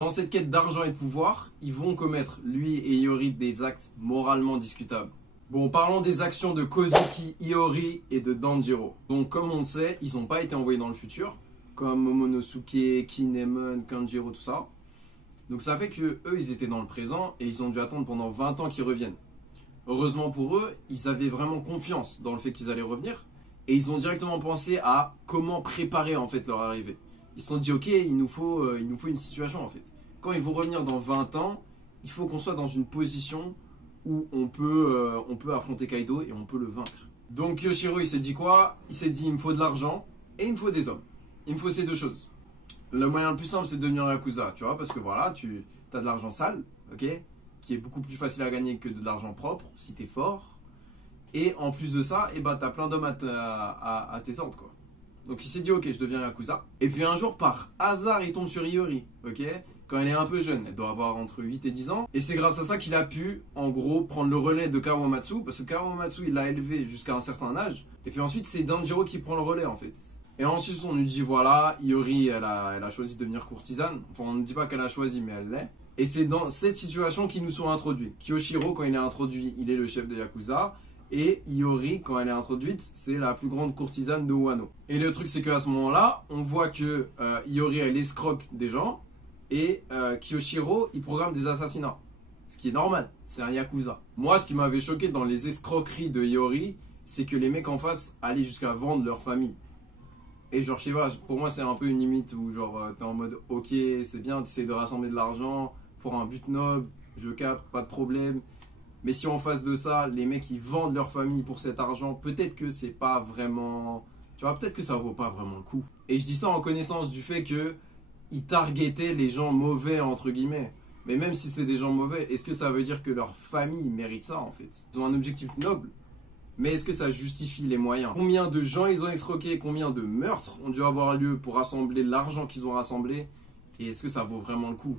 Dans cette quête d'argent et de pouvoir, ils vont commettre, lui et Iori, des actes moralement discutables. Bon, parlons des actions de Kozuki, Iori et de Danjiro. Donc, comme on le sait, ils n'ont pas été envoyés dans le futur, comme Momonosuke, Kinemon, Kanjiro, tout ça. Donc, ça fait que eux, ils étaient dans le présent et ils ont dû attendre pendant 20 ans qu'ils reviennent. Heureusement pour eux, ils avaient vraiment confiance dans le fait qu'ils allaient revenir et ils ont directement pensé à comment préparer en fait leur arrivée. Ils se sont dit, ok, il nous faut une situation en fait. Quand ils vont revenir dans 20 ans, il faut qu'on soit dans une position où on peut affronter Kaido et on peut le vaincre. Donc Yoshiro, il s'est dit quoi? Il s'est dit, il me faut de l'argent et il me faut des hommes. Il me faut ces deux choses. Le moyen le plus simple, c'est de devenir Yakuza, tu vois, parce que voilà, tu as de l'argent sale, ok, qui est beaucoup plus facile à gagner que de l'argent propre, si t'es fort. Et en plus de ça, eh ben, t'as plein d'hommes à tes ordres, quoi. Donc il s'est dit, ok, je deviens Yakuza. Et puis un jour, par hasard, il tombe sur Iori, ok, quand elle est un peu jeune, elle doit avoir entre 8 et 10 ans. Et c'est grâce à ça qu'il a pu, en gros, prendre le relais de Kawamatsu, parce que Kawamatsu, il l'a élevé jusqu'à un certain âge. Et puis ensuite, c'est Danjiro qui prend le relais, en fait. Et ensuite, on lui dit, voilà, Iori, elle a choisi de devenir courtisane. Enfin, on ne dit pas qu'elle a choisi, mais elle l'est. Et c'est dans cette situation qu'ils nous sont introduits. Kyoshiro, quand il est introduit, il est le chef de Yakuza. Et Iori, quand elle est introduite, c'est la plus grande courtisane de Wano. Et le truc, c'est qu'à ce moment-là, on voit que Iori, elle escroque des gens. Et Kyoshiro, il programme des assassinats. Ce qui est normal, c'est un Yakuza. Moi, ce qui m'avait choqué dans les escroqueries de Iori, c'est que les mecs en face allaient jusqu'à vendre leur famille. Et genre, je sais pas, pour moi, c'est un peu une limite où genre, t'es en mode, ok, c'est bien, t'essayes de rassembler de l'argent pour un but noble, je capte, pas de problème. Mais si en face de ça, les mecs, ils vendent leur famille pour cet argent, peut-être que c'est pas vraiment... Tu vois, peut-être que ça vaut pas vraiment le coup. Et je dis ça en connaissance du fait que ils targetaient les gens mauvais, entre guillemets. Mais même si c'est des gens mauvais, est-ce que ça veut dire que leur famille mérite ça, en fait? Ils ont un objectif noble. Mais est-ce que ça justifie les moyens? Combien de gens ils ont escroqués? Combien de meurtres ont dû avoir lieu pour rassembler l'argent qu'ils ont rassemblé? Et est-ce que ça vaut vraiment le coup?